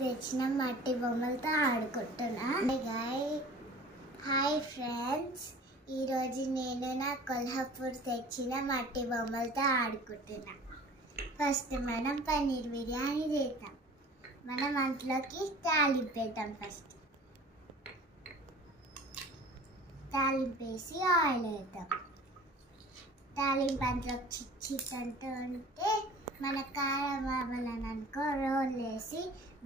తెచ్చిన మట్టి బొమ్మలతో ఆడుకుంటున్నా. హాయ్ ఫ్రెండ్స్, ఈరోజు నేను నా కొల్హాపూర్ తెచ్చిన మట్టి బొమ్మలతో ఆడుకుంటున్నా. ఫస్ట్ మనం పన్నీర్ బిర్యానీ చేద్దాం. మనం అంట్లోకి తాలింపు వేద్దాం. ఫస్ట్ తాలింపు వేసి ఆయిల్ వేద్దాం. తాలింపు అంట్లోకి చిట్ అంటూ ఉంటే మన కారం అవ్వాలని అనుకో రోల్ వేసి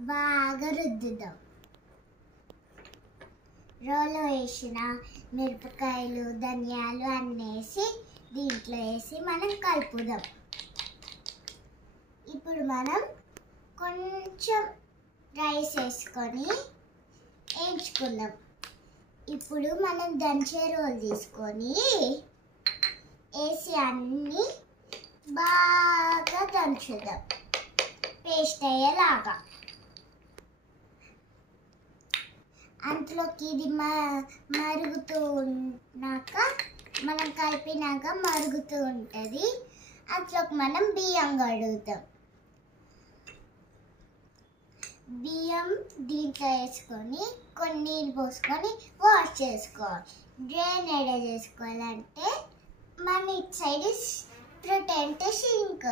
బాగా రుద్దుదాం. రోలు వేసిన మిరపకాయలు ధనియాలు అన్నీ వేసి దీంట్లో వేసి మనం కలుపుదాం. ఇప్పుడు మనం కొంచెం రైస్ వేసుకొని వేయించుకుందాం. ఇప్పుడు మనం దంచే రోల్ తీసుకొని వేసి అన్నీ బాగా దంచుదాం పేస్ట్ అయ్యేలాగా. అంతలోకి ఇది మరుగుతూ ఉన్నాక మనం కలిపినాక మరుగుతూ ఉంటుంది. అంతలోకి మనం బియ్యం కడుగుతాం. బియ్యం దీంట్లో వేసుకొని కొన్ని నీళ్ళు పోసుకొని వాష్ చేసుకోవాలి. డ్రైన్ ఎడ చేసుకోవాలంటే మన ఇటు సైడ్ ప్రొటెంట్ షింక్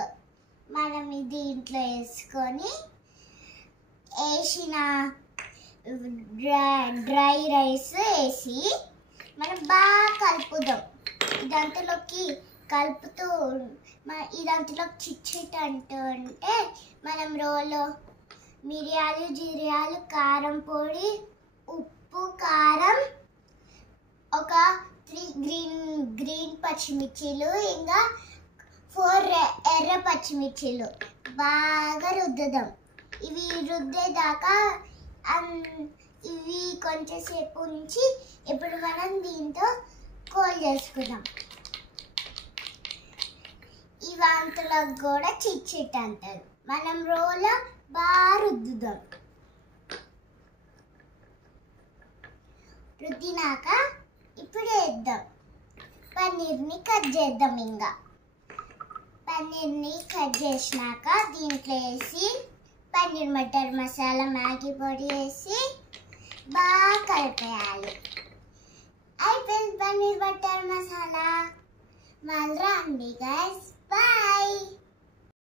మనం దీంట్లో వేసుకొని వేసిన డ్రై రైస్ వేసి మనం బాగా కలుపుదాం. ఇదంతలోకి కలుపుతూ ఇదంతలోకి చిట్ అంటూ ఉంటే మనం రోలో మిరియాలు జీరియాలు కారం పొడి ఉప్పు కారం ఒక 3 గ్రీన్ పచ్చిమిర్చీలు ఇంకా 4 ఎర్ర పచ్చిమిర్చీలు బాగా రుద్దుదాం. ఇవి రుద్దేదాకా ఇవి కొంచెంసేపు ఉంచి ఇప్పుడు మనం దీంతో కోల్ చేసుకుందాం. ఈ వాంతులకు కూడా చిట్ అంటారు. మనం రోలో బాగా రుద్దుదాం. రుద్దినాక ఇప్పుడు వేద్దాం. పన్నీర్ని కట్ చేద్దాం. ఇంకా పన్నీర్ని కట్ చేసినాక దీంట్లో వేసి పన్నీర్ మటర్ మసాలా మ్యాగీ పొడి వేసి బాగా కలిపేయాలి. అయిపోయింది పన్నీర్ బటర్ మసాలా. మళ్ళీ రండి గైస్, బాయ్.